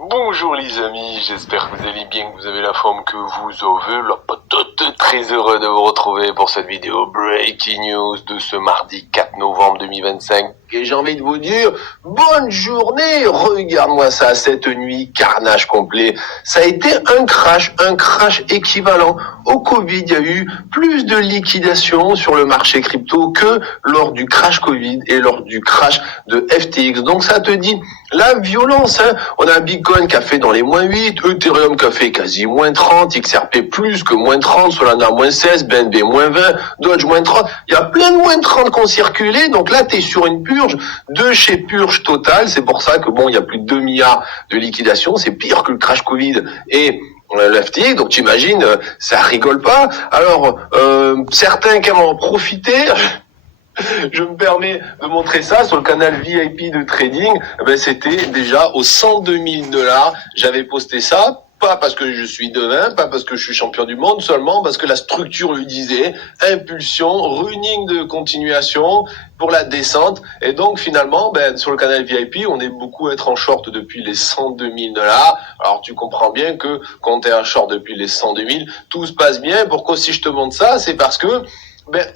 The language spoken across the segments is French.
Bonjour les amis, j'espère que vous allez bien, que vous avez la forme que vous avez. La patate, très heureux de vous retrouver pour cette vidéo Breaking News de ce mardi 4 novembre 2025. Et j'ai envie de vous dire, bonne journée, regarde-moi ça, cette nuit, carnage complet. Ça a été un crash équivalent au Covid. Il y a eu plus de liquidations sur le marché crypto que lors du crash Covid et lors du crash de FTX. Donc ça te dit la violence, hein. On a un Bitcoin qui a fait dans les moins 8, Ethereum qui a fait quasi moins 30, XRP plus que moins 30, Solana moins 16, BNB moins 20, Doge moins 30. Il y a plein de moins 30 qui ont circulé. Donc là, tu es sur une purge de chez purge totale. C'est pour ça que bon, il y a plus de 2 milliards de liquidations. C'est pire que le crash Covid et le FTX, donc tu imagines, ça rigole pas. Alors, certains qui en ont profité, je me permets de montrer ça sur le canal VIP de trading. C'était déjà aux 102 000 $. J'avais posté ça, pas parce que je suis devin, pas parce que je suis champion du monde, seulement parce que la structure le disait. Impulsion, running de continuation pour la descente. Et donc finalement, sur le canal VIP, on est beaucoup à être en short depuis les 102 000 $. Alors tu comprends bien que quand tu es en short depuis les 102 000, tout se passe bien. Pourquoi si je te montre ça, c'est parce que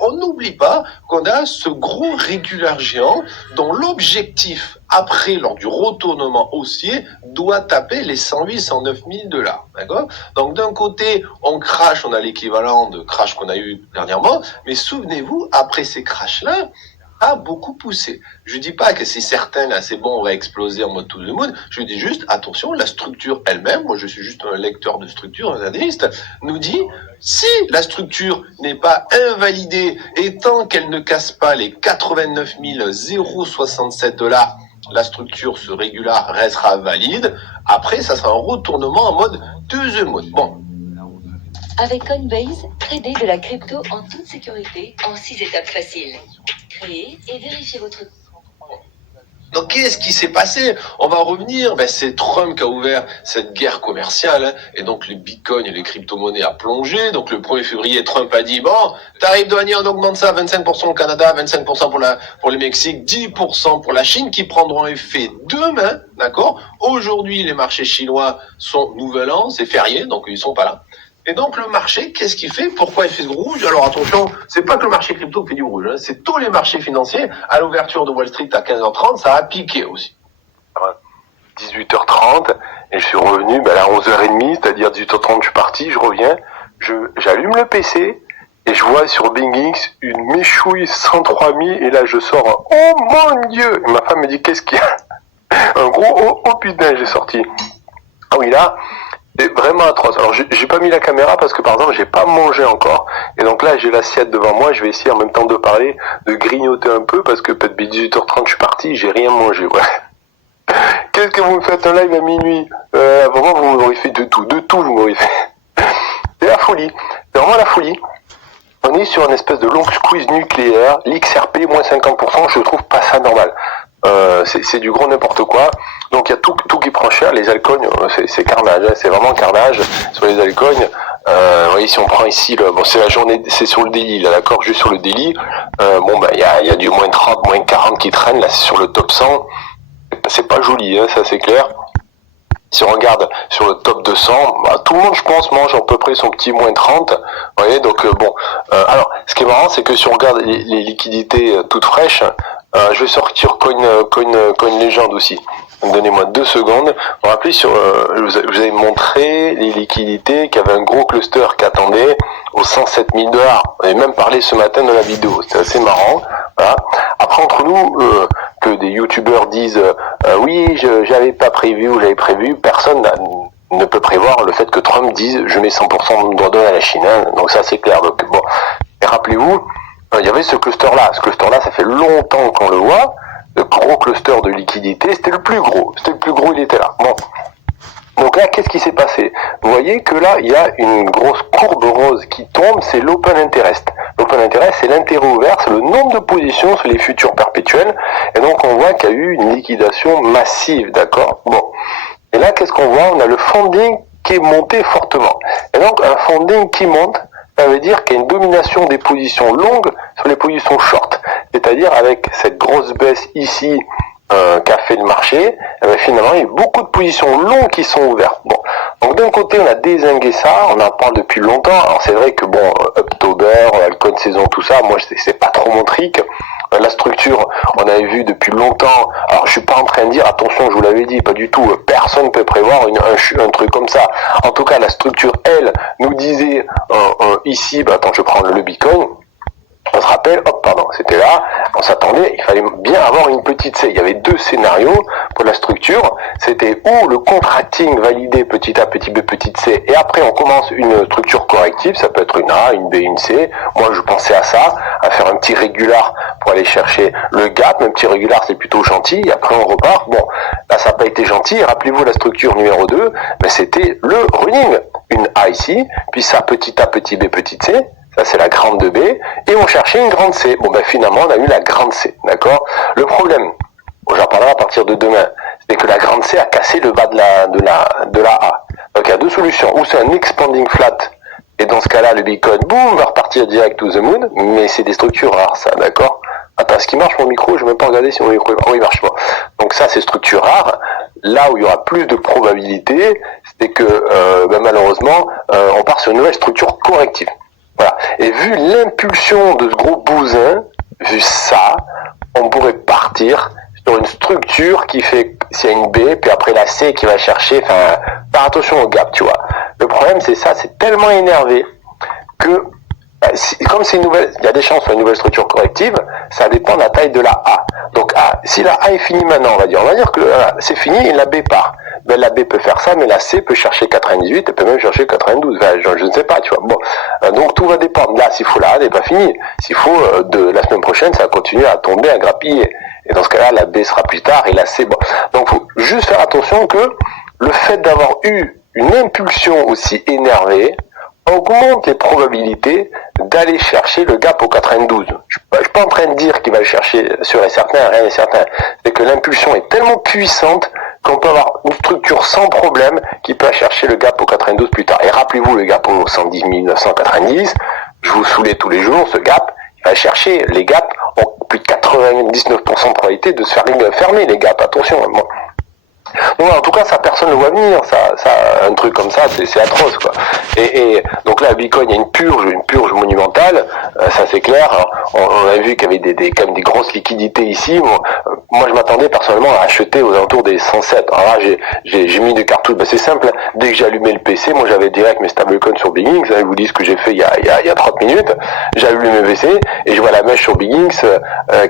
on n'oublie pas qu'on a ce gros régulaire géant dont l'objectif, après, lors du retournement haussier, doit taper les 108, 109 000 $. D'accord? Donc, d'un côté, on crash, on a l'équivalent de crash qu'on a eu dernièrement, mais souvenez-vous, après ces crashs-là, a beaucoup poussé. Je dis pas que c'est certain, là, c'est bon, on va exploser en mode to the moon. Je dis juste, attention, la structure elle-même, moi je suis juste un lecteur de structure, un analyste, nous dit, si la structure n'est pas invalidée et tant qu'elle ne casse pas les 89 067 $, la structure, ce régular, restera valide. Après, ça sera un retournement en mode to the moon. Bon. Avec Coinbase, tradez de la crypto en toute sécurité en 6 étapes faciles. Créez et vérifiez votre... Donc qu'est-ce qui s'est passé? On va revenir. C'est Trump qui a ouvert cette guerre commerciale, hein, et donc les bitcoins et les crypto-monnaies a plongé. Donc le 1er février, Trump a dit bon, tarif douanier, on augmente ça, 25% au Canada, 25% pour le Mexique, 10% pour la Chine, qui prendront effet demain, d'accord? Aujourd'hui, les marchés chinois sont nouvel an, c'est férié, donc ils sont pas là. Et donc le marché, qu'est-ce qu'il fait? Pourquoi il fait ce rouge? Alors attention, c'est pas que le marché crypto fait du rouge, hein, c'est tous les marchés financiers. À l'ouverture de Wall Street à 15h30, ça a piqué aussi. 18h30, et je suis revenu à 11h30, c'est-à-dire 18h30 je suis parti, je reviens, j'allume le PC, et je vois sur BingX une méchouille 103 000, et là je sors, oh mon Dieu! Et ma femme me dit, qu'est-ce qu'il y a? Un gros, oh putain, j'ai sorti. Ah oui, là... c'est vraiment atroce. Alors j'ai pas mis la caméra parce que par exemple j'ai pas mangé encore. Et donc là j'ai l'assiette devant moi, je vais essayer en même temps de parler, de grignoter un peu parce que peut-être 18h30 je suis parti, j'ai rien mangé. Ouais. Qu'est-ce que vous me faites un live à minuit? Vraiment vous m'aurez fait de tout vous m'aurez fait. C'est la folie, c'est vraiment la folie. On est sur une espèce de long squeeze nucléaire, l'XRP moins 50%, je trouve pas ça normal. C'est du gros n'importe quoi. Donc il y a tout qui prend cher. Les altcoins, c'est carnage, hein, c'est vraiment carnage sur les altcoins. Vous voyez, si on prend ici, c'est la journée, c'est sur le daily, là, d'accord, juste sur le daily. Il y a du moins 30, moins 40 qui traînent là, c'est sur le top 100. C'est pas joli, hein, ça c'est clair. Si on regarde sur le top 200, tout le monde, je pense, mange à peu près son petit moins 30. Vous voyez, donc alors, ce qui est marrant, c'est que si on regarde les liquidités toutes fraîches, je vais sortir Coin Legend aussi. Donnez-moi 2 secondes. On va appeler sur, je vous avais montré les liquidités qui avaient un gros cluster qui attendait aux 107 000 $. On avait même parlé ce matin dans la vidéo. C'était assez marrant. Voilà. Après, entre nous, que des youtubeurs disent oui, j'avais pas prévu ou j'avais prévu, personne ne peut prévoir le fait que Trump dise je mets 100% de droit à la Chine. Hein. Donc ça c'est clair. Donc bon. Et rappelez-vous, il y avait ce cluster-là. Ce cluster-là, ça fait longtemps qu'on le voit. Le gros cluster de liquidité, c'était le plus gros. Il était là. Bon. Donc là, qu'est-ce qui s'est passé? Vous voyez que là, il y a une grosse courbe rose qui tombe, c'est l'open interest. L'open interest, c'est l'intérêt ouvert, c'est le nombre de positions sur les futurs perpétuels. Et donc, on voit qu'il y a eu une liquidation massive, d'accord? Bon. Et là, qu'est-ce qu'on voit? On a le funding qui est monté fortement. Et donc, un funding qui monte, ça veut dire qu'il y a une domination des positions longues sur les positions short. C'est-à-dire avec cette grosse baisse ici qu'a fait le marché, eh ben, finalement, il y a eu beaucoup de positions longues qui sont ouvertes. Bon. Donc d'un côté, on a dézingué ça, on en parle depuis longtemps. Alors c'est vrai que bon, October, Alcon saison, tout ça, moi c'est pas trop mon trick. La structure, on avait vu depuis longtemps. Alors je suis pas en train de dire, attention, je vous l'avais dit, pas du tout. Personne ne peut prévoir un truc comme ça. En tout cas, la structure, elle, nous disait ici, attends, je prends le Bitcoin. On se rappelle, hop, pardon, c'était là, on s'attendait, il fallait bien avoir une petite C. Il y avait deux scénarios pour la structure. C'était ou le contracting validé petit a, petit b, petite c, et après on commence une structure corrective, ça peut être une A, une B, une C. Moi je pensais à ça, à faire un petit régular pour aller chercher le gap. Un petit régular c'est plutôt gentil, et après on repart. Bon, là ça n'a pas été gentil. Rappelez-vous la structure numéro 2, mais c'était le running. Une A ici, puis ça petit a, petit b, petite c. Ça, c'est la grande B. Et on cherchait une grande C. Bon, finalement, on a eu la grande C. D'accord? Le problème, j'en parlerai à partir de demain, c'est que la grande C a cassé le bas de la A. Donc, il y a deux solutions. Ou c'est un expanding flat. Et dans ce cas-là, le Bitcoin, boum, va repartir direct to the moon. Mais c'est des structures rares, ça. D'accord? Attends, est-ce qu'il marche mon micro? Je vais même pas regarder si mon micro marche. Oh, il marche pas. Donc, ça, c'est structure rare. Là où il y aura plus de probabilité, c'est que, malheureusement, on part sur une nouvelle structure corrective. Voilà. Et vu l'impulsion de ce gros bousin, vu ça, on pourrait partir sur une structure qui fait, s'il y a une B, puis après la C qui va chercher, faire attention au gap, tu vois. Le problème, c'est ça, c'est tellement énervé que, comme c'est une nouvelle, il y a des chances sur une nouvelle structure corrective, ça dépend de la taille de la A. Donc, si la A est finie maintenant, on va dire que c'est fini et la B part. La B peut faire ça, mais la C peut chercher 98, elle peut même chercher 92. Je ne sais pas, tu vois. Bon, donc tout va dépendre. Là, s'il faut la A n'est pas finie. S'il faut, de la semaine prochaine, ça va continuer à tomber, à grappiller. Et dans ce cas-là, la B sera plus tard et la C, bon. Donc, faut juste faire attention que le fait d'avoir eu une impulsion aussi énervée augmente les probabilités d'aller chercher le gap au 92. Je suis pas en train de dire qu'il va le chercher sûr et certain, rien n'est certain. C'est que l'impulsion est tellement puissante qu'on peut avoir une structure sans problème qui peut chercher le gap au 92 plus tard. Et rappelez-vous le gap au 110 990, je vous saoulais tous les jours, ce gap, il va chercher les gaps ont plus de 99% de probabilité de se faire fermer les gaps, attention. Bon. Donc, en tout cas, ça, personne ne le voit venir. Un truc comme ça, c'est atroce, quoi. Et donc là, à Bitcoin, il y a une purge monumentale. Ça, c'est clair. Alors, on a vu qu'il y avait quand même des grosses liquidités ici. Moi, je m'attendais personnellement à acheter aux alentours des 107. Alors là, j'ai mis des cartouches. C'est simple. Dès que j'ai allumé le PC, moi, j'avais direct mes stablecoins sur Bigginx. Je vous dis ce que j'ai fait il y a 30 minutes. J'ai allumé mes PC et je vois la mèche sur Bigginx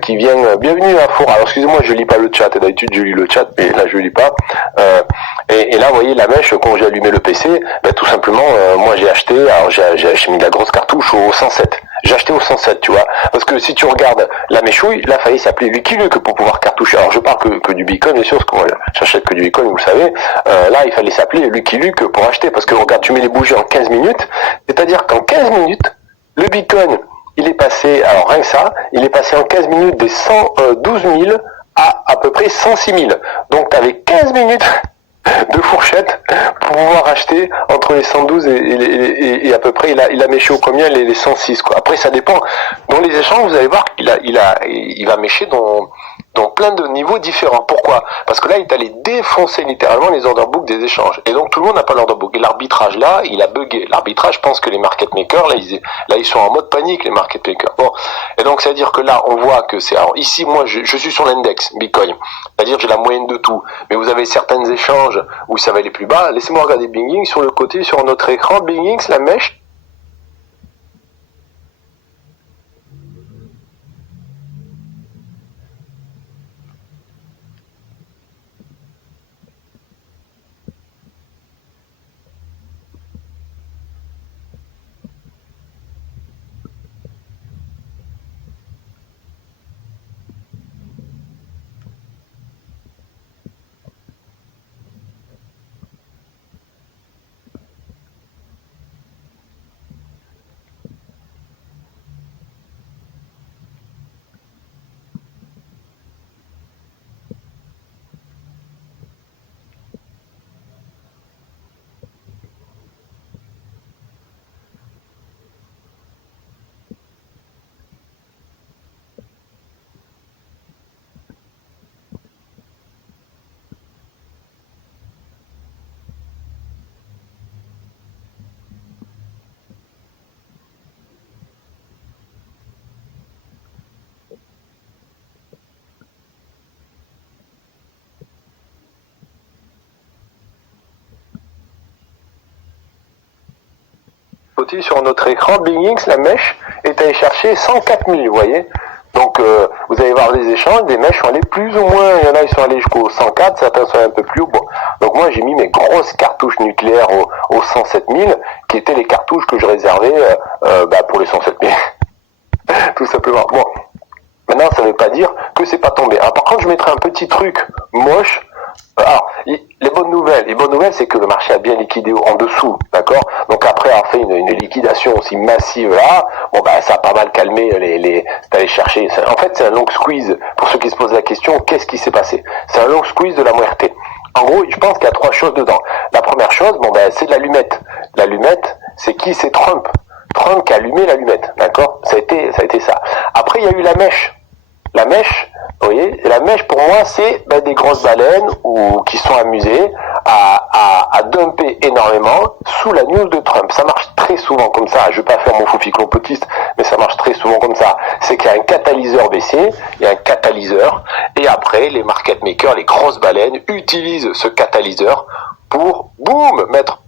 qui vient. Bienvenue à Four. Alors, excusez-moi, je lis pas le chat. D'habitude, je lis le chat, mais là, je lis pas. Et là, vous voyez la mèche, quand j'ai allumé le PC, tout simplement, moi j'ai acheté, alors j'ai mis de la grosse cartouche au 107. J'ai acheté au 107, tu vois. Parce que si tu regardes la méchouille, là, fallait s'appeler Lucky Luke pour pouvoir cartoucher. Alors, je parle que du Bitcoin, bien sûr, parce que moi, j'achète que du Bitcoin, vous le savez. Là, il fallait s'appeler Lucky Luke pour acheter. Parce que, regarde, tu mets les bougies en 15 minutes. C'est-à-dire qu'en 15 minutes, le Bitcoin, il est passé, alors rien que ça, il est passé en 15 minutes des 112 000 à peu près 106 000. Donc, tu avais 15 minutes de fourchette pour pouvoir acheter entre les 112 et à peu près il a méché au combien les 106 quoi. Après ça dépend. Dans les échanges vous allez voir qu'il va mécher dans plein de niveaux différents. Pourquoi? Parce que là il est allé défoncer littéralement les order books des échanges. Et donc tout le monde n'a pas l'order book. Et l'arbitrage là, il a bugué. L'arbitrage, je pense que les market makers là ils sont en mode panique les market makers. Bon. Et donc ça veut dire que là on voit que c'est alors ici moi je suis sur l'index Bitcoin. C'est-à-dire que j'ai la moyenne de tout. Mais vous avez certains échanges où ça va aller plus bas. Laissez-moi regarder Bingix sur le côté, sur notre écran. Bingix, la mèche. sur notre écran, BingX, la mèche, est allée chercher 104 000, vous voyez. Donc, vous allez voir les échanges, des mèches sont allées plus ou moins, il y en a qui sont allés jusqu'au 104, certains sont allés un peu plus haut. Bon. Donc moi, j'ai mis mes grosses cartouches nucléaires au 107 000, qui étaient les cartouches que je réservais pour les 107 000. Tout simplement. Bon. Maintenant, ça ne veut pas dire que c'est pas tombé. Alors, par contre, je mettrai un petit truc moche. Alors, les bonnes nouvelles, c'est que le marché a bien liquidé en dessous, d'accord. Donc après avoir fait une liquidation aussi massive là, bon ça a pas mal calmé c'est allé chercher. En fait, c'est un long squeeze. Pour ceux qui se posent la question, qu'est-ce qui s'est passé? C'est un long squeeze de la MRT. En gros, je pense qu'il y a trois choses dedans. La première chose, c'est de l'allumette. L'allumette, c'est qui? C'est Trump. Trump qui a allumé l'allumette, d'accord. Ça a été ça. Après, il y a eu la mèche. La mèche, vous voyez, la mèche pour moi c'est des grosses baleines qui sont amusées à dumper énormément sous la news de Trump. Ça marche très souvent comme ça. Je vais pas faire mon foufi complotiste, mais ça marche très souvent comme ça. C'est qu'il y a un catalyseur baissier, il y a un catalyseur, et après les market makers, les grosses baleines utilisent ce catalyseur pour boum mettre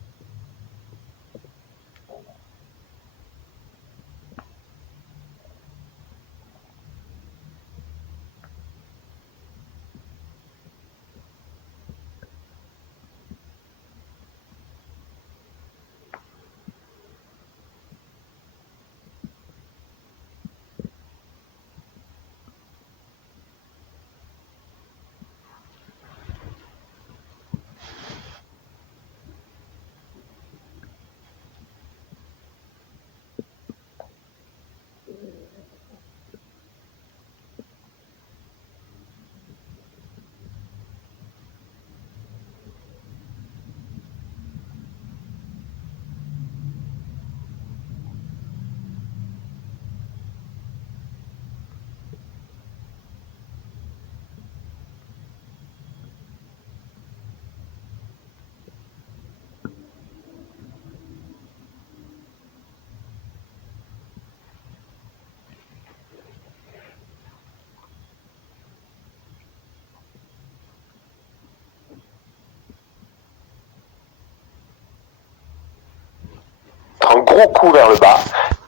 un gros coup vers le bas.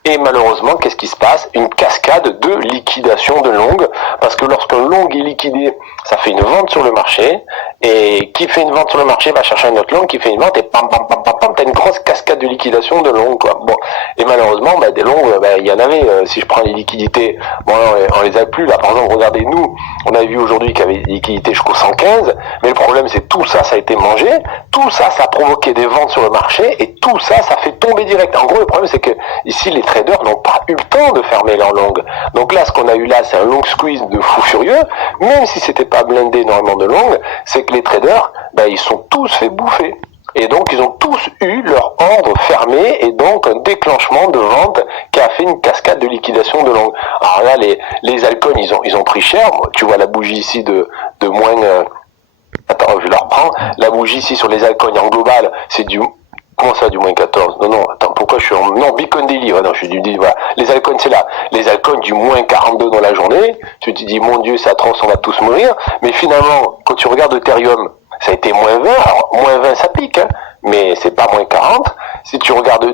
Et malheureusement, qu'est-ce qui se passe? Une cascade de liquidation de long, parce que lorsqu'un long est liquidé, ça fait une vente sur le marché, et qui fait une vente sur le marché va chercher un autre long qui fait une vente, et pam, pam, pam, pam, pam, t'as une grosse cascade de liquidation de long, quoi. Bon. Et malheureusement, des longs, il y en avait, si je prends les liquidités, on les a plus, là. Par exemple, regardez, nous, on a vu aujourd'hui qu'il y avait des liquidités jusqu'au 115, mais le problème, c'est tout ça, ça a été mangé, tout ça, ça a provoqué des ventes sur le marché, et tout ça, ça fait tomber direct. En gros, le problème, c'est que, ici, les traders n'ont pas eu le temps de fermer leur long. Donc là, ce qu'on a eu là, c'est un long squeeze de fou furieux, même si c'était pas blindé énormément de long, c'est que les traders, ils sont tous fait bouffer. Et donc, ils ont tous eu leur ordre fermé, et donc un déclenchement de vente qui a fait une cascade de liquidation de long. Alors là, les altcoins, ils ont pris cher. Tu vois la bougie ici de moins... Attends, je la reprends. La bougie ici sur les altcoins en global, c'est du... Comment ça, du moins 14? Non, attends, pourquoi je suis en... Non, Bitcoin Daily, non, je suis du... Voilà. Les altcoins, c'est là. Les altcoins du moins 42 dans la journée. Tu te dis, mon Dieu, c'est atroce, on va tous mourir. Mais finalement, quand tu regardes Ethereum, ça a été moins 20. Alors, moins 20, ça pique, hein, mais c'est pas moins 40. Si tu regardes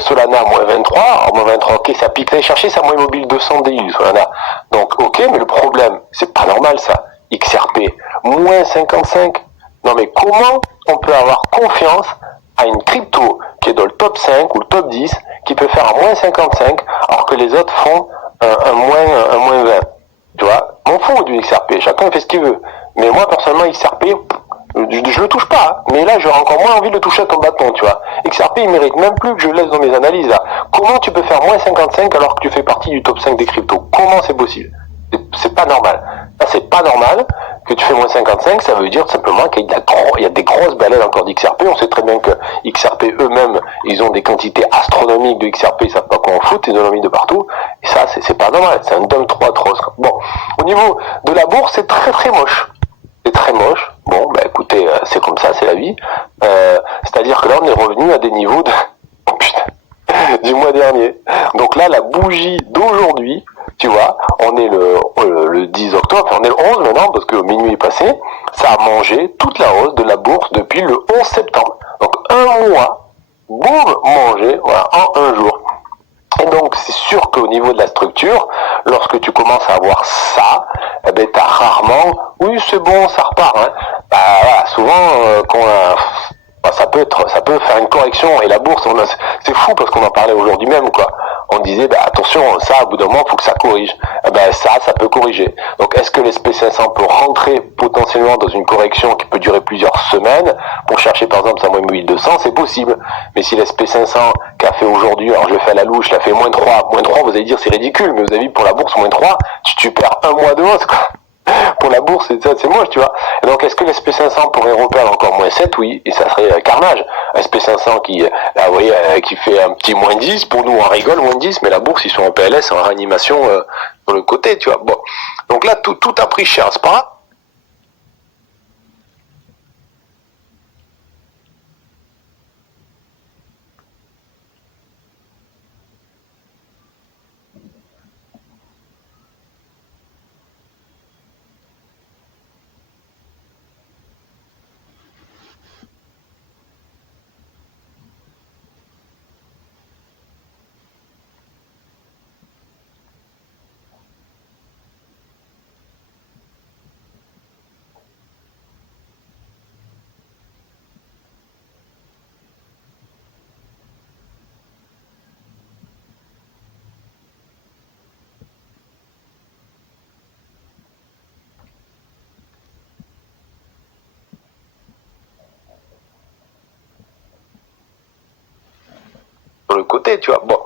Solana, moins 23. Alors, moins 23, ok, ça pique. Allez chercher sa moyenne mobile 200 daily, Solana. Donc, ok, mais le problème, c'est pas normal, ça. XRP, moins 55. Non, mais comment on peut avoir confiance à une crypto qui est dans le top 5 ou le top 10, qui peut faire un moins 55, alors que les autres font un moins 20. Tu vois, m'en fous du XRP, chacun fait ce qu'il veut. Mais moi, personnellement, XRP, je le touche pas, hein. Mais là, j'aurais encore moins envie de le toucher à ton bâton, tu vois. XRP, il mérite même plus que je le laisse dans mes analyses, là. Comment tu peux faire moins 55 alors que tu fais partie du top 5 des cryptos? Comment c'est possible? C'est pas normal. Là, c'est pas normal que tu fais moins 55, ça veut dire tout simplement qu'il y a des grosses baleines encore d'XRP. On sait très bien que XRP eux-mêmes, ils ont des quantités astronomiques de XRP, ils savent pas quoi en foutre, ils en ont mis de partout. Et ça, c'est pas normal, c'est un dump trop atroce. Bon, au niveau de la bourse, c'est très très moche. C'est très moche. Bon, écoutez, c'est comme ça, c'est la vie. C'est-à-dire que là, on est revenu à des niveaux de... Oh, putain, du mois dernier. Donc là, la bougie d'aujourd'hui, tu vois, on est le 10 octobre, on est le 11 maintenant, parce que minuit est passé, ça a mangé toute la hausse de la bourse depuis le 11 septembre. Donc un mois boum, mangé, voilà, en un jour. Et donc, c'est sûr qu'au niveau de la structure, lorsque tu commences à avoir ça, eh ben, t'as rarement, oui, c'est bon, ça repart, hein. Bah, voilà, souvent, ça peut faire une correction. Et la bourse, c'est fou parce qu'on en parlait aujourd'hui même, quoi. On disait, bah, attention, ça, au bout d'un moment, faut que ça corrige. Eh ben, ça peut corriger. Donc, est-ce que l'SP500 peut rentrer potentiellement dans une correction qui peut durer plusieurs semaines pour chercher, par exemple, sa moyenne 1200? C'est possible. Mais si l'SP500 qu'a fait aujourd'hui, alors je vais faire la louche, l'a fait moins 3, vous allez dire c'est ridicule, mais vous avez vu pour la bourse, moins 3, tu perds un mois de hausse, quoi. Pour la bourse, c'est moche, tu vois. Et donc, est-ce que l'SP500 pourrait reperdre encore moins 7? Oui, et ça serait carnage. SP500 qui, là, vous voyez, qui fait un petit moins 10, pour nous, on rigole, moins 10, mais la bourse, ils sont en PLS, en réanimation, sur le côté, tu vois. Bon. Donc là, tout a pris cher, c'est pas grave. Sur le côté, tu vois. Bon.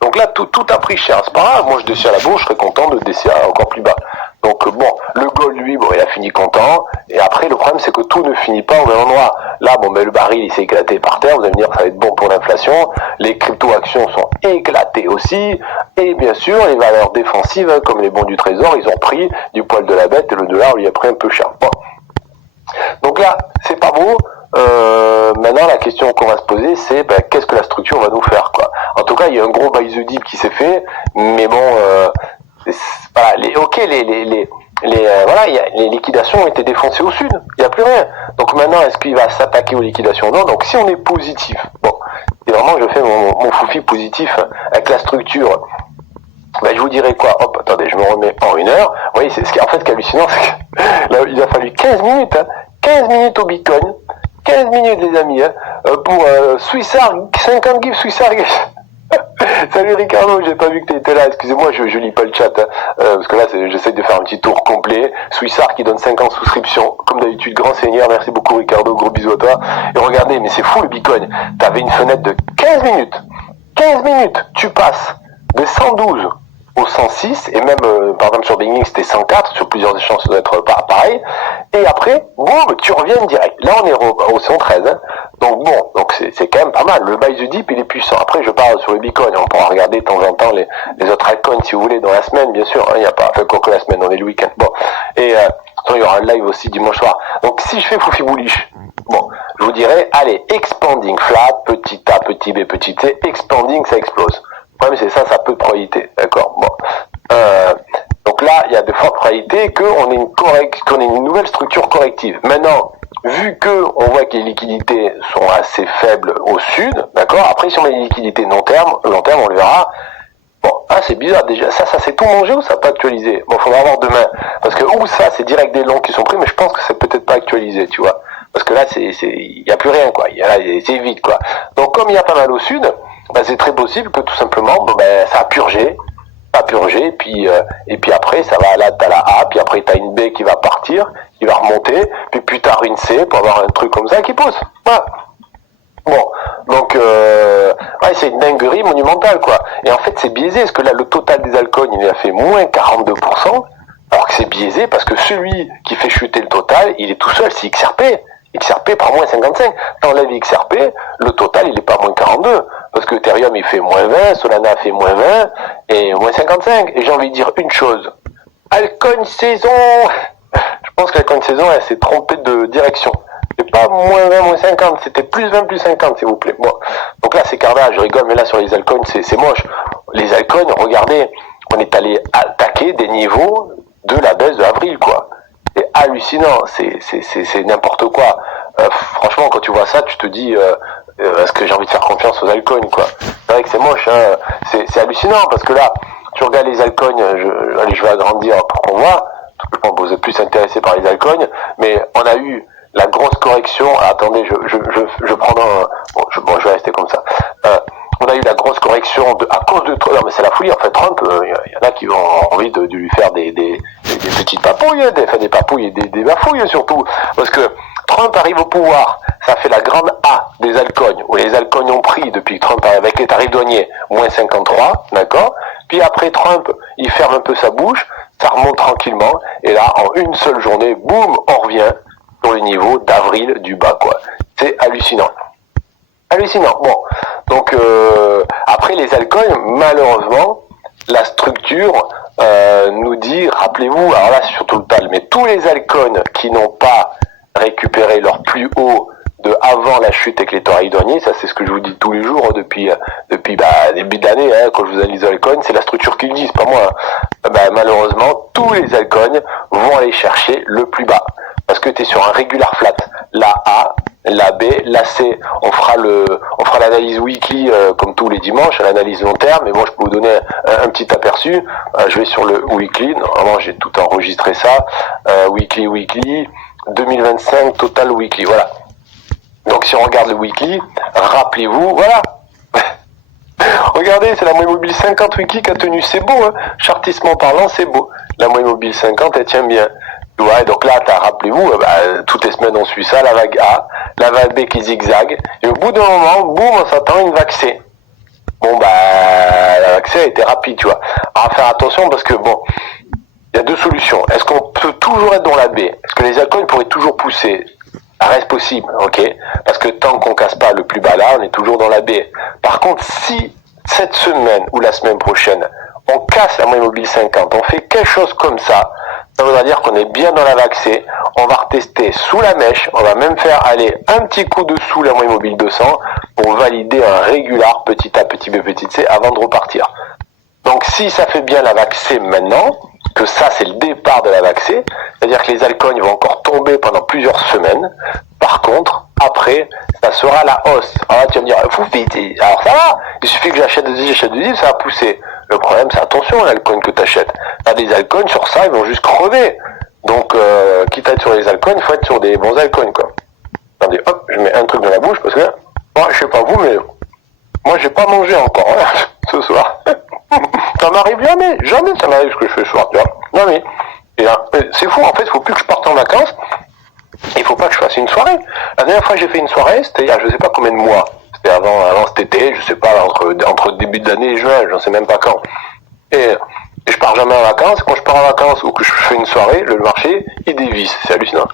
Donc là, tout a pris cher. C'est pas grave. Moi, je descends à la bourse, je serais content de descendre encore plus bas. Donc bon, le gold, lui, bon, il a fini content. Et après, le problème, c'est que tout ne finit pas au même endroit. Là, bon, ben, le baril, il s'est éclaté par terre. Vous allez me dire que ça va être bon pour l'inflation. Les crypto-actions sont éclatées aussi. Et bien sûr, les valeurs défensives, comme les bons du trésor, ils ont pris du poil de la bête et le dollar lui a pris un peu cher. Bon. Donc là, c'est pas beau. Maintenant, la question qu'on va se poser, c'est ben, qu'est-ce que la structure va nous faire, quoi. En tout cas, il y a un gros buy the dip qui s'est fait, mais bon, voilà, voilà, les liquidations ont été défoncées au sud. Il n'y a plus rien. Donc maintenant, est-ce qu'il va s'attaquer aux liquidations? Non. Donc si on est positif, bon, et vraiment, je fais mon foufi positif avec la structure. Ben, je vous dirais quoi? Hop, attendez, je me remets en 1 heure. Vous voyez, c'est ce qui, en fait, ce qui est hallucinant, c'est que là, il a fallu 15 minutes, hein, 15 minutes au Bitcoin, 15 minutes, les amis, hein, pour Swissar, 50 gifs Swissar. Salut Ricardo, j'ai pas vu que tu étais là, excusez-moi, je lis pas le chat, hein, parce que là, j'essaie de faire un petit tour complet. Swissar qui donne 50 souscriptions, comme d'habitude, grand seigneur, merci beaucoup Ricardo, gros bisous à toi. Et regardez, mais c'est fou le Bitcoin, t'avais une fenêtre de 15 minutes, 15 minutes, tu passes de 112 au 106, et même, par exemple, sur Binging, c'était 104, sur plusieurs échanges, ça doit être pareil, et après, boum, tu reviens direct. Là, on est au 113, hein. Donc bon, donc c'est quand même pas mal. Le buy the dip, il est puissant. Après, je parle sur le Bitcoin, on pourra regarder de temps en temps les autres altcoins, si vous voulez, dans la semaine, bien sûr, hein, il n'y a pas, enfin, quoi que la semaine, on est le week-end. Bon, et il y aura un live aussi dimanche soir. Donc, si je fais Foufi Bullish, bon, je vous dirais, allez, expanding flat, petit A, petit B, petit C, expanding, ça explose. Le problème, c'est ça peut probabilité, d'accord. Bon. Donc là, il y a de fortes probabilités qu'on ait une nouvelle structure corrective. Maintenant, vu que on voit que les liquidités sont assez faibles au sud, d'accord. Après, si on met les liquidités long terme, on le verra. Bon, c'est bizarre déjà. Ça c'est tout mangé ou ça n'a pas actualisé? Bon, faudra voir demain, parce que ou ça c'est direct des longs qui sont pris, mais je pense que c'est peut-être pas actualisé, tu vois. Parce que là, il y a plus rien, quoi. C'est vide, quoi. Donc, comme il y a pas mal au sud, ben, c'est très possible que tout simplement, ça a purgé, et puis après, ça va là, t'as la A, puis après t'as une B qui va partir, qui va remonter, puis plus tard une C pour avoir un truc comme ça qui pousse. Voilà. Bon, donc ouais, c'est une dinguerie monumentale, quoi. Et en fait, c'est biaisé, parce que là, le total des altcoins, il a fait moins 42%, alors que c'est biaisé, parce que celui qui fait chuter le total, il est tout seul, c'est XRP. XRP par moins 55. T'enlèves XRP, le total, il est pas moins 42. Parce que Ethereum, il fait moins 20, Solana fait moins 20, et moins 55. Et j'ai envie de dire une chose. Altcoin saison! Je pense que l'altcoin saison, elle s'est trompée de direction. C'est pas moins 20, moins 50, c'était plus 20, plus 50, s'il vous plaît. Bon. Donc là, c'est carnage, je rigole, mais là, sur les altcoins, c'est moche. Les altcoins, regardez, on est allé attaquer des niveaux de la baisse de avril, quoi. C'est hallucinant, c'est n'importe quoi. franchement, quand tu vois ça, tu te dis, est-ce que j'ai envie de faire confiance aux altcoins, quoi. C'est vrai que c'est moche, hein. C'est hallucinant, parce que là, tu regardes les altcoins, allez, je vais agrandir pour qu'on voit. Je pense que vous êtes plus intéressé par les altcoins, mais on a eu la grosse correction. Ah, attendez, je prends bon, je vais rester comme ça. On a eu la grosse correction à cause de Trump. Non, mais c'est la folie. En fait, Trump, il y en a qui ont envie de lui faire des petites papouilles, des papouilles et des bafouilles surtout, parce que Trump arrive au pouvoir. Ça fait la grande A des altcoins, où les altcoins ont pris depuis que Trump arrive avec les tarifs douaniers, moins 53, d'accord. Puis après Trump, il ferme un peu sa bouche, ça remonte tranquillement, et là, en une seule journée, boum, on revient sur le niveau d'avril du bas, quoi. C'est hallucinant. Hallucinant. Bon, donc après les altcoins, malheureusement, la structure nous dit, rappelez-vous, alors là c'est surtout le PAL, mais tous les altcoins qui n'ont pas récupéré leur plus haut de avant la chute avec les tarifs douaniers, ça c'est ce que je vous dis tous les jours depuis début d'année, hein, quand je vous analyse les altcoins, c'est la structure qui le dit, c'est pas moi. Hein. Malheureusement, tous les altcoins vont aller chercher le plus bas. Parce que tu es sur un regular flat. La A, la B, la C, on fera l'analyse weekly comme tous les dimanches, l'analyse long terme, mais bon, je peux vous donner un petit aperçu. Je vais sur le weekly, normalement j'ai tout enregistré ça. Weekly, 2025, total weekly, voilà. Donc si on regarde le weekly, rappelez-vous, voilà. Regardez, c'est la moyenne mobile 50 weekly qui a tenu, c'est beau, hein. Chartissement parlant, c'est beau. La moyenne mobile 50, elle tient bien. Ouais, donc là, rappelez-vous, toutes les semaines on suit ça, la vague A, la vague B qui zigzague, et au bout d'un moment, boum, on s'attend à une vague C. Bon, la vague C a été rapide, tu vois. Alors, faire attention parce que, bon, il y a deux solutions. Est-ce qu'on peut toujours être dans la B? Est-ce que les altcoins pourraient toujours pousser? Ça reste possible, ok? Parce que tant qu'on casse pas le plus bas là, on est toujours dans la B. Par contre, si cette semaine ou la semaine prochaine, on casse la moyenne mobile 50, on fait quelque chose comme ça voudra dire qu'on est bien dans la vague C, on va retester sous la mèche, on va même faire aller un petit coup dessous la moyenne mobile 200 pour valider un régular petit A, petit B, petit C avant de repartir. Donc si ça fait bien la vague C maintenant, que ça c'est le départ de la vague C, c'est-à-dire que les altcoins vont encore tomber pendant plusieurs semaines, par contre, après, ça sera la hausse. Alors là, tu vas me dire, fou vite, alors ça va, il suffit que j'achète de 10, ça va pousser. Le problème, c'est attention à l'alcoin que tu achètes. T'as des altcoins, sur ça, ils vont juste crever. Donc, quitte à être sur les altcoins, il faut être sur des bons altcoins, quoi. Attendez, hop, je mets un truc dans la bouche, parce que, moi, je sais pas vous, mais moi, j'ai pas mangé encore, hein, ce soir. Ça m'arrive jamais ça m'arrive ce que je fais ce soir, tu vois. Non, mais, c'est fou, en fait, il faut plus que je parte en vacances, il faut pas que je fasse une soirée. La dernière fois que j'ai fait une soirée, c'était il y a je sais pas combien de mois. C'était avant cet été, je sais pas, entre début d'année et juin, j'en sais même pas quand. Et je pars jamais en vacances. Quand je pars en vacances ou que je fais une soirée, le marché, il dévisse. C'est hallucinant.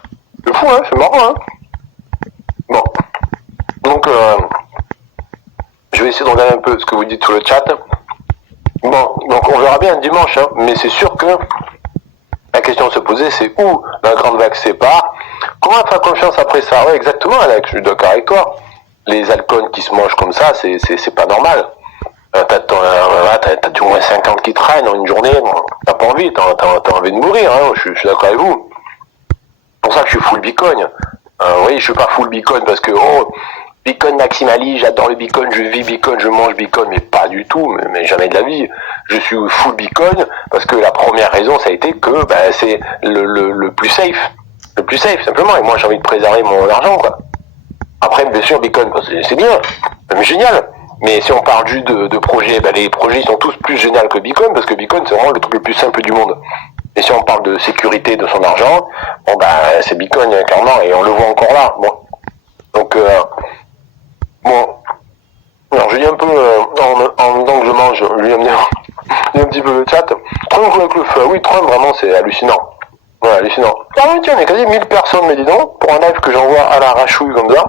C'est fou, hein, c'est marrant, hein. Bon. Donc, je vais essayer de regarder un peu ce que vous dites sur le chat. Bon, donc on verra bien dimanche, hein, mais c'est sûr que la question à se poser, c'est où la grande vague sépare. Comment faire confiance après ça? Ouais, exactement, Alex, je suis d'accord avec toi. Les altcoins qui se mangent comme ça, c'est pas normal. T'as du moins 50 qui traînent en une journée, bon, t'as pas envie, t'as envie de mourir, hein, je suis d'accord avec vous. C'est pour ça que je suis full Bitcoin. Oui, je suis pas full Bitcoin parce que, Bitcoin maximaliste, j'adore le Bitcoin, je vis Bitcoin, je mange Bitcoin, mais pas du tout, mais jamais de la vie. Je suis full Bitcoin parce que la première raison, ça a été que c'est le plus safe. Le plus safe, simplement. Et moi, j'ai envie de préserver mon argent, quoi. Après, bien sûr, Bitcoin, c'est bien, c'est génial. Mais si on parle juste de projets, les projets sont tous plus géniaux que Bitcoin, parce que Bitcoin, c'est vraiment le truc le plus simple du monde. Et si on parle de sécurité de son argent, c'est Bitcoin, clairement, et on le voit encore là. Bon. Donc, alors je lis un peu, en même temps que je mange, je lis un petit peu le chat. Trump avec le feu, oui, Trump, vraiment, c'est hallucinant. Ouais, hallucinant. Ah oui, tiens, on est quasi 1000 personnes, mais dis donc, pour un live que j'envoie à la rachouille comme ça.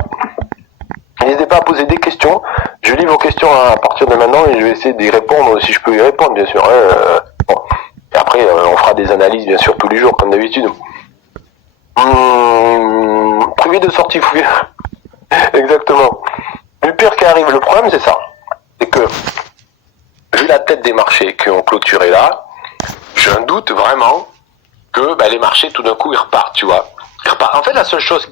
N'hésitez pas à poser des questions. Je lis vos questions à partir de maintenant et je vais essayer d'y répondre si je peux y répondre, bien sûr. Bon. Et après, on fera des analyses, bien sûr, tous les jours, comme d'habitude. Privé de sortie fouille. Exactement. Le pire qui arrive, le problème, c'est ça. C'est que, vu la tête des marchés qui ont clôturé là, j'ai un doute vraiment que les marchés, tout d'un coup, ils repartent, tu vois. Ils repartent. En fait, la seule chose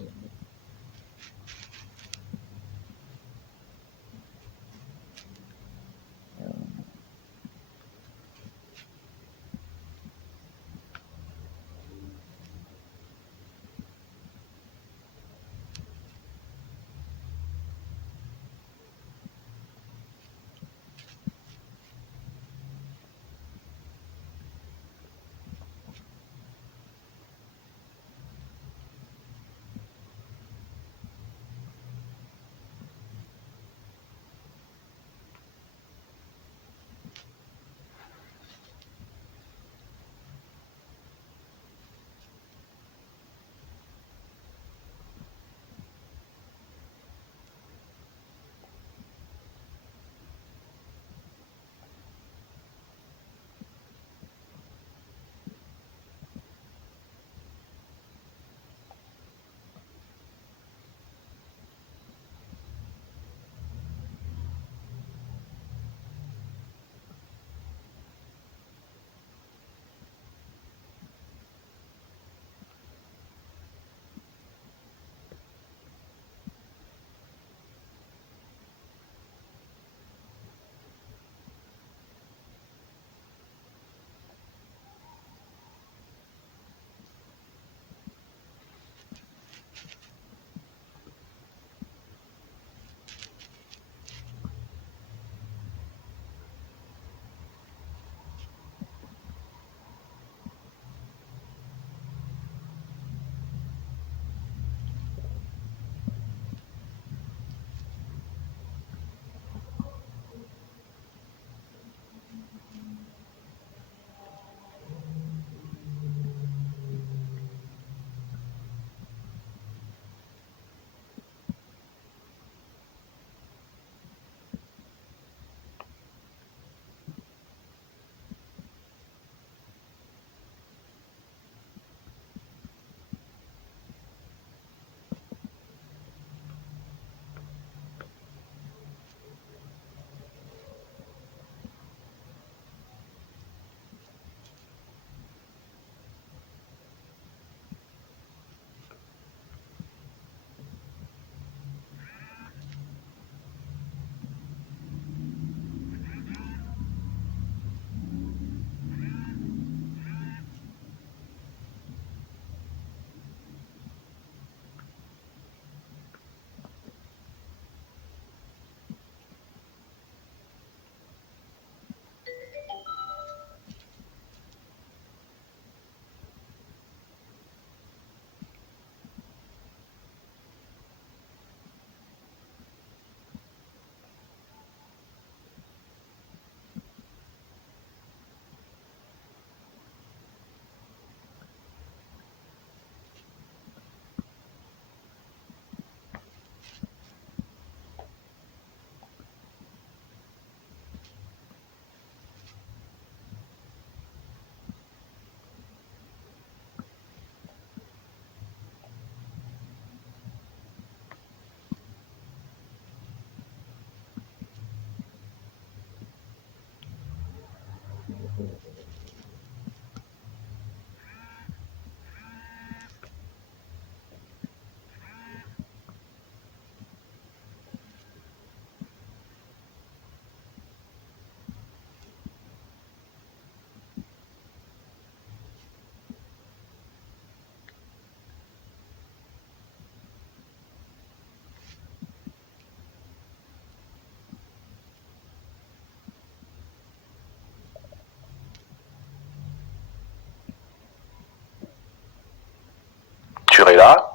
là,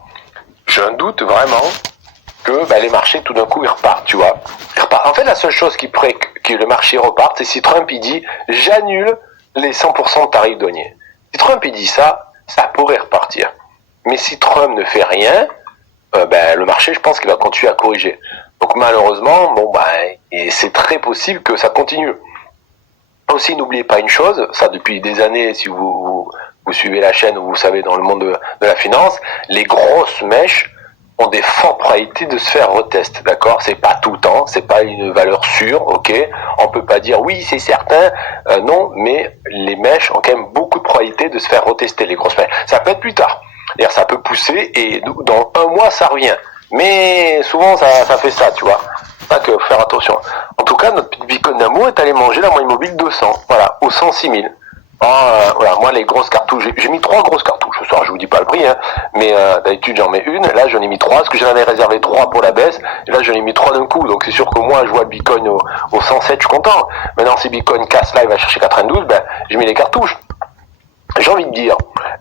j'ai un doute vraiment que les marchés tout d'un coup ils repartent, tu vois. En fait, la seule chose qui pourrait que le marché reparte, c'est si Trump il dit j'annule les 100% de tarifs douaniers. Si Trump il dit ça, ça pourrait repartir. Mais si Trump ne fait rien, le marché, je pense qu'il va continuer à corriger. Donc malheureusement, et c'est très possible que ça continue. Aussi, n'oubliez pas une chose, ça depuis des années, si vous suivez la chaîne ou vous savez dans le monde de la finance, les grosses mèches ont des fortes probabilités de se faire retest, d'accord? C'est pas tout le temps, c'est pas une valeur sûre, ok? On peut pas dire oui, c'est certain, non, mais les mèches ont quand même beaucoup de probabilités de se faire retester, les grosses mèches. Ça peut être plus tard, c'est-à-dire ça peut pousser et dans un mois ça revient. Mais souvent ça fait ça, tu vois. Pas que faire attention. En tout cas, notre petit Bitcoin d'amour est allé manger la moyenne mobile 200, voilà, au 106 000. Voilà, moi les grosses cartouches, j'ai mis 3 grosses cartouches. Ce soir, je vous dis pas le prix, hein, mais d'habitude j'en mets une. Là, j'en ai mis 3 parce que j'en avais réservé 3 pour la baisse. Et là, j'en ai mis 3 d'un coup. Donc c'est sûr que moi, je vois le Bitcoin au 107, je suis content. Maintenant, si Bitcoin casse là, il va chercher 92, j'ai mis les cartouches. J'ai envie de dire,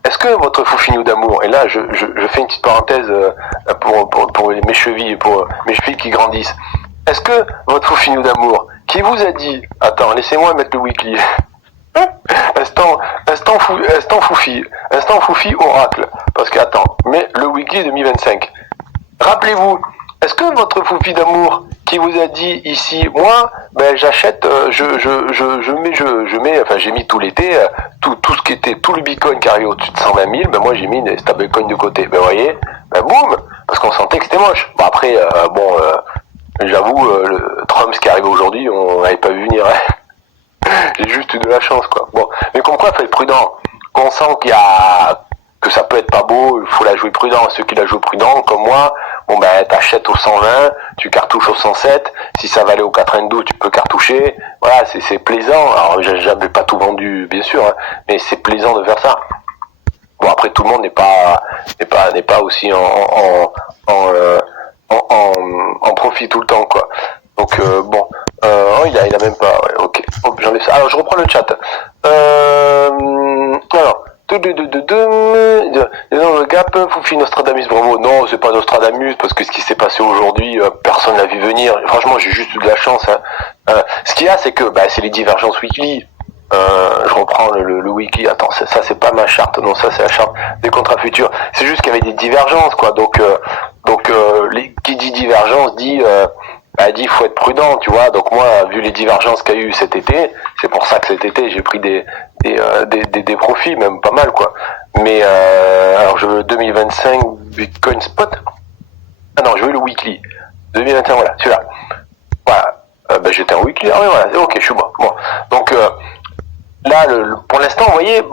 est-ce que votre foufinou d'amour, et là je fais une petite parenthèse pour mes chevilles, pour mes chevilles qui grandissent, est-ce que votre foufinou d'amour, qui vous a dit, attends, laissez-moi mettre le weekly, instant foufi oracle, parce que attends, mais le weekly 2025, rappelez-vous, est-ce que votre foufi d'amour qui vous a dit ici, moi, j'achète, j'ai mis tout l'été, tout ce qui était, tout le Bitcoin qui arrivait au-dessus de 120 000, moi j'ai mis des stablecoins de côté. Vous voyez, boum, parce qu'on sentait que c'était moche. Bon après, j'avoue, le Trump ce qui arrive aujourd'hui, on n'avait pas vu venir. Hein. J'ai juste eu de la chance, quoi. Bon, mais comme quoi, faut être prudent. Quand on sent que ça peut être pas beau, il faut la jouer prudent. Ceux qui la jouent prudent, comme moi, t'achètes au 120, tu cartouches au 107, si ça va aller au 92, tu peux cartoucher. Voilà, c'est plaisant. Alors, j'avais pas tout vendu, bien sûr, hein, mais c'est plaisant de faire ça. Bon, après, tout le monde n'est pas aussi en profit tout le temps, quoi. Donc, il a même pas, ouais, ok. Hop, j'enlève ça. Alors, je reprends le chat. Alors, dans le gap, Foufi Nostradamus, bravo. Non, c'est pas Nostradamus, parce que ce qui s'est passé aujourd'hui, personne l'a vu venir. Franchement, j'ai juste eu de la chance. Hein. Ce qu'il y a, c'est que c'est les divergences weekly. Je reprends le wiki. Attends, ça c'est pas ma charte. Non, ça c'est la charte des contrats futurs. C'est juste qu'il y avait des divergences, quoi. Donc, qui dit divergence dit faut être prudent, tu vois. Donc moi, vu les divergences qu'il y a eu cet été, c'est pour ça que cet été j'ai pris des profits, même pas mal, quoi. Mais alors je veux 2025 Bitcoin Spot. Ah non, je veux le weekly. 2021, voilà, celui-là. Voilà. J'étais en weekly. Ah oui, voilà. Ok, je suis bon. Bon. Donc là, pour l'instant, vous voyez,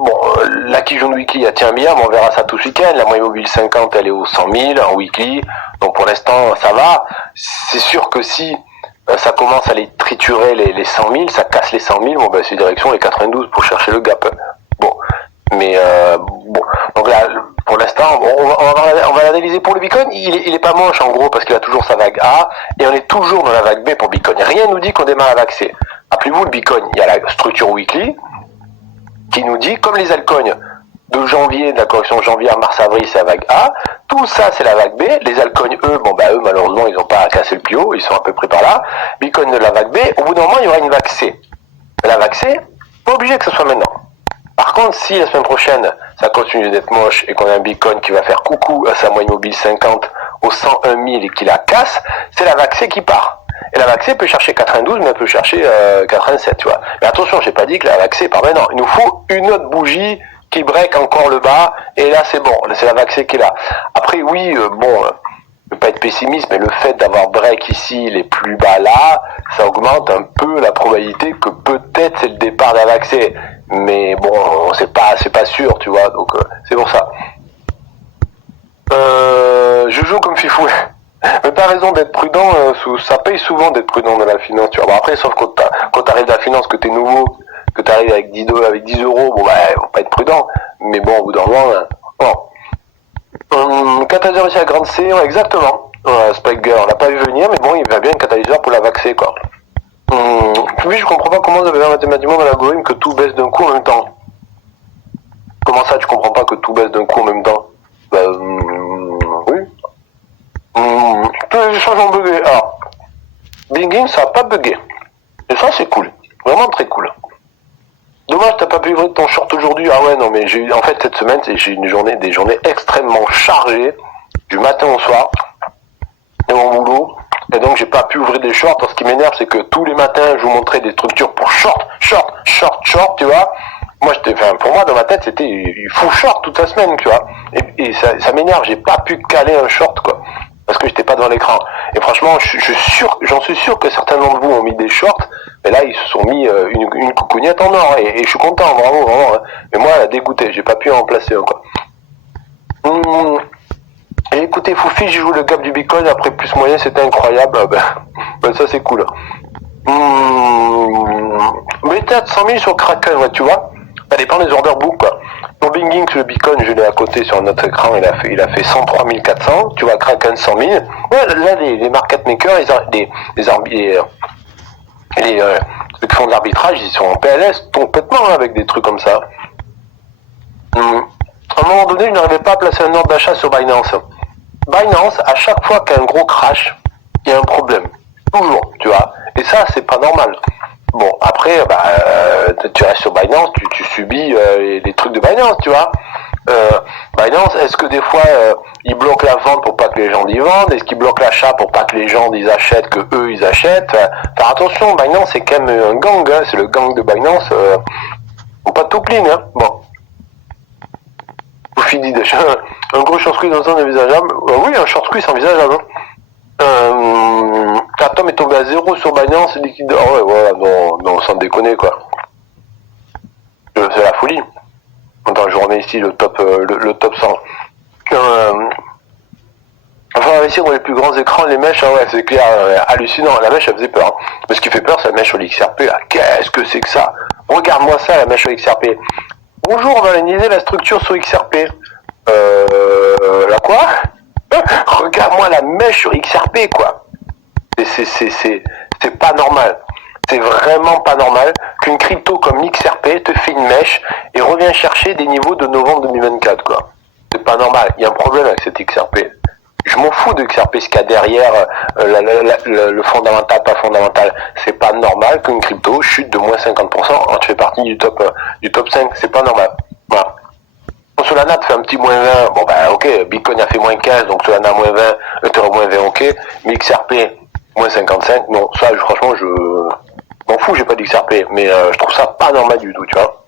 la Kijun Weekly, elle tient bien, mais on verra ça tout ce week-end. La moyenne mobile 50, elle est aux 100 000 en weekly. Donc pour l'instant, ça va. C'est sûr que si ça commence à les triturer les 100 000, ça casse les 100 000, c'est direction les 92 pour chercher le gap. Bon. Mais donc là, pour l'instant, on va l'analyser pour le Bitcoin. Il est pas moche en gros parce qu'il a toujours sa vague A et on est toujours dans la vague B pour Bitcoin. Rien nous dit qu'on démarre la vague C. Rappelez-vous, le Bitcoin, il y a la structure weekly qui nous dit, comme les altcoins de janvier, de la correction janvier à mars-avril, c'est la vague A. Tout ça, c'est la vague B. Les altcoins, eux, malheureusement, ils n'ont pas cassé le plus haut. Ils sont à peu près par là. Bitcoin de la vague B. Au bout d'un moment, il y aura une vague C. La vague C, pas obligé que ce soit maintenant. Par contre, si la semaine prochaine, ça continue d'être moche et qu'on a un Bitcoin qui va faire coucou à sa moyenne mobile 50 au 101 000 et qui la casse, c'est la vague C qui part. Et la vague C peut chercher 92, mais elle peut chercher 87, tu vois. Mais attention, j'ai pas dit que la vague C part maintenant. Il nous faut une autre bougie qui break encore le bas, et là c'est bon, c'est la vague C qui est là. Après, oui, je veux pas être pessimiste, mais le fait d'avoir break ici, les plus bas là, ça augmente un peu la probabilité que peut-être c'est le départ de la vague C. Mais bon, c'est pas sûr, tu vois, donc c'est pour ça. Je joue comme Fifou. Mais t'as raison d'être prudent, ça paye souvent d'être prudent dans la finance, tu vois. Bon, après, sauf quand t'arrives dans la finance, que t'es nouveau, que t'arrives avec 10 euros, faut pas être prudent. Mais bon, au bout d'un moment, catalyseur ici à grande C, ouais, exactement. Spike Girl, on l'a pas vu venir, mais bon, il va bien un catalyseur pour la vacciner, quoi. Oui, je comprends pas comment vous avez mathématiquement dans l'algorithme que tout baisse d'un coup en même temps. Comment ça, tu comprends pas que tout baisse d'un coup en même temps? Tous les échanges ont bugué. Alors, Binging, ça a pas bugué. Et ça, c'est cool. Vraiment très cool. Dommage, t'as pas pu livrer ton short aujourd'hui. Ah ouais, non, mais j'ai eu, en fait, cette semaine, j'ai eu des journées extrêmement chargées, du matin au soir, et mon boulot. Et donc, j'ai pas pu ouvrir des shorts. Ce qui m'énerve, c'est que tous les matins, je vous montrais des structures pour short, tu vois. Moi, pour moi, dans ma tête, c'était, il faut short toute la semaine, tu vois. Et ça m'énerve, j'ai pas pu caler un short, quoi. Parce que j'étais pas devant l'écran. Et franchement, j'en suis sûr que certains d'entre vous ont mis des shorts, mais là, ils se sont mis une coucougnette en or, et je suis content, bravo, vraiment. Hein. Mais moi, elle a dégoûté, j'ai pas pu en placer encore. Et écoutez, Foufi, j'ai joué le gap du Bitcoin après plus moyen, c'était incroyable. Ben ça, c'est cool. Mais t'as 100 000 sur Kraken, ouais, tu vois. Ça dépend des order book, quoi. Pour Binging, le Bitcoin, je l'ai à côté sur notre écran, il a fait 103 400. Tu vois, Kraken 100 000. Ouais, là, les market makers, ceux qui font de l'arbitrage, ils sont en PLS complètement avec des trucs comme ça. À un moment donné, je n'arrivais pas à placer un ordre d'achat sur Binance. Binance, à chaque fois qu'il y a un gros crash, il y a un problème. Toujours, tu vois. Et ça, c'est pas normal. Bon, après, tu restes sur Binance, tu subis les trucs de Binance, tu vois. Binance, est-ce que des fois, ils bloquent la vente pour pas que les gens y vendent? Est-ce qu'ils bloquent l'achat pour pas que les gens ils achètent, que eux ils achètent? Faire attention, Binance, c'est quand même un gang, hein, c'est le gang de Binance. Faut pas tout clean, hein. Bon. Vous finissez déjà. Un gros short squeeze dans un envisageable. Oui, un short squeeze envisageable. Atom est tombé à 0 sur Binance, liquide. Oh ouais, voilà, non, sans déconner, quoi. C'est la folie. Attends, je remets ici le top 100. Enfin, investir dans les plus grands écrans, les mèches, ah ouais, c'est clair, hallucinant. La mèche, elle faisait peur. Hein. Mais ce qui fait peur, c'est la mèche sur l'XRP, là. Qu'est-ce que c'est que ça? Regarde-moi ça, la mèche sur XRP. Bonjour, on va analyser la structure sur XRP. La quoi? Regarde-moi la mèche sur XRP, quoi. C'est pas normal. C'est vraiment pas normal qu'une crypto comme XRP te fait une mèche et revient chercher des niveaux de novembre 2024, quoi. C'est pas normal. Il y a un problème avec cette XRP. Je m'en fous de XRP, ce qu'il y a derrière, le fondamental, pas fondamental. C'est pas normal qu'une crypto chute de moins 50% quand tu fais partie du top 5. C'est pas normal. Voilà. Solana te fait un petit moins 20. Bon, bah, ok. Bitcoin a fait moins 15, donc Solana moins 20, Ethereum moins 20, ok. Mais XRP, moins 55, non, ça, franchement, je m'en fous, j'ai pas d'XRP. Mais je trouve ça pas normal du tout, tu vois.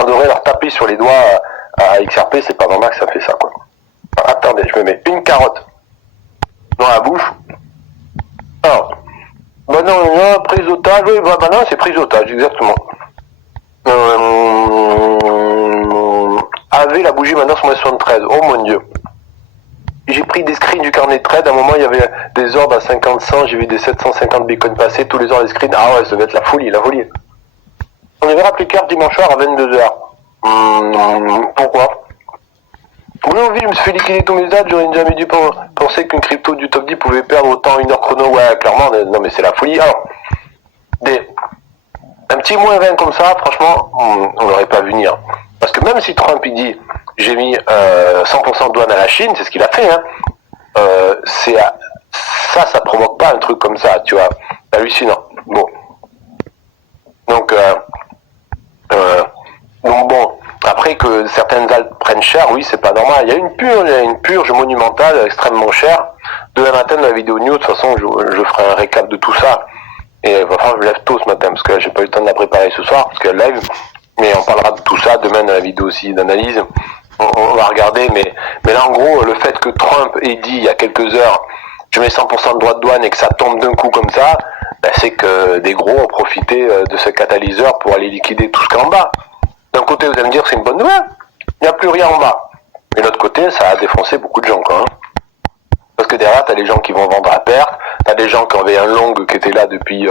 On devrait leur taper sur les doigts à XRP, c'est pas normal que ça fait ça, quoi. Attendez, je me mets une carotte dans la bouche. Alors, bah non, prise d'otage, oui, bah non, c'est prise d'otage, exactement. Avait la bougie maintenant sur moins 73, oh mon dieu. J'ai pris des screens du carnet de trade, à un moment il y avait des ordres à 50-100, j'ai vu des 750 bitcoins passer, tous les ordres des screens, ah ouais, ça va être la folie. On y verra plus clair dimanche soir à 22h. Pourquoi? Oui, je me suis fait liquider tous mes dates, j'aurais jamais dû penser qu'une crypto du top 10 pouvait perdre autant une heure chrono, ouais, clairement, non mais c'est la folie. Alors, un petit moins 20 comme ça, franchement, on n'aurait pas vu venir. Parce que même si Trump il dit, j'ai mis 100% de douane à la Chine, c'est ce qu'il a fait, hein, ça provoque pas un truc comme ça, tu vois, hallucinant. Bon. Donc bon, après que certaines altes prennent cher, oui, c'est pas normal. Il y a une purge monumentale, extrêmement chère. Demain matin, dans la vidéo news, de toute façon, je ferai un récap de tout ça. Et enfin, je me lève tôt ce matin, parce que j'ai pas eu le temps de la préparer ce soir, parce qu'elle live. Mais on parlera de tout ça demain dans la vidéo aussi d'analyse. On va regarder, mais là, en gros, le fait que Trump ait dit il y a quelques heures, je mets 100% de droits de douane et que ça tombe d'un coup comme ça, ben, c'est que des gros ont profité de ce catalyseur pour aller liquider tout ce qu'il y a en bas. D'un côté, vous allez me dire que c'est une bonne nouvelle. Il n'y a plus rien en bas. Mais de l'autre côté, ça a défoncé beaucoup de gens, quoi. Hein. Parce que derrière, t'as les gens qui vont vendre à perte, t'as des gens qui avaient un long qui étaient là depuis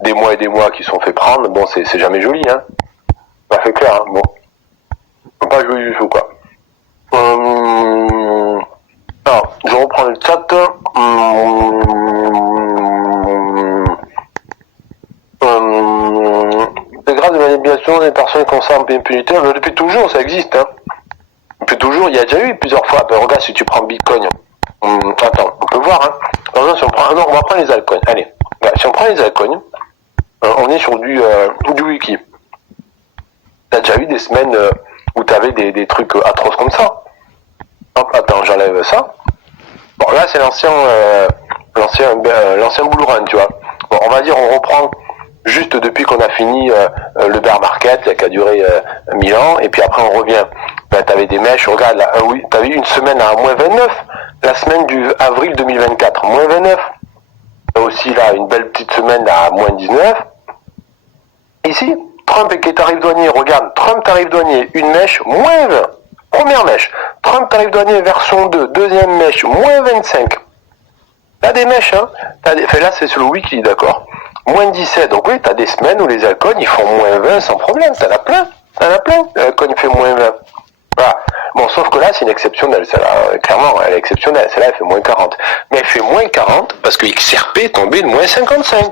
des mois et des mois qui sont fait prendre. Bon, c'est jamais joli, hein. Ça fait clair, hein. Bon. Faut pas jouer du tout, quoi. Alors, je reprends le chat. C'est grave de manipulation des personnes concernant l'impunité. Depuis toujours, ça existe. Hein. Depuis toujours, il y a déjà eu plusieurs fois. Ben, regarde, si tu prends Bitcoin, Attends, on peut voir, hein. Par exemple, si on prend, non, on va prendre les altcoins. Allez. Si on prend les altcoins, on est sur du wiki. T'as déjà eu des semaines où t'avais des trucs atroces comme ça. Hop, attends, j'enlève ça. Bon, là, c'est l'ancien bull run, tu vois. Bon, on va dire, on reprend juste depuis qu'on a fini le bear market, qui a duré 1000 ans, et puis après on revient. Là, t'avais des mèches, regarde, là, oui, t'avais eu une semaine à moins 29, la semaine du avril 2024, moins 29. Aussi, là, une belle petite semaine à moins 19. Ici, Trump et les tarifs douaniers, regarde, Trump tarif douanier, une mèche, moins 20. Première mèche. Trump tarif douanier version 2, deuxième mèche, moins 25. T'as des mèches, hein. Là, c'est sur le wiki, d'accord. Moins 17. Donc oui, t'as des semaines où les altcoins, ils font moins 20 sans problème. T'en as plein. L'alcoin, il fait moins 20. Voilà. Bon, sauf que là, c'est une exceptionnelle. Celle-là, clairement, elle est exceptionnelle. Celle-là, elle fait moins 40. Mais elle fait moins 40 parce que XRP est tombé de moins 55.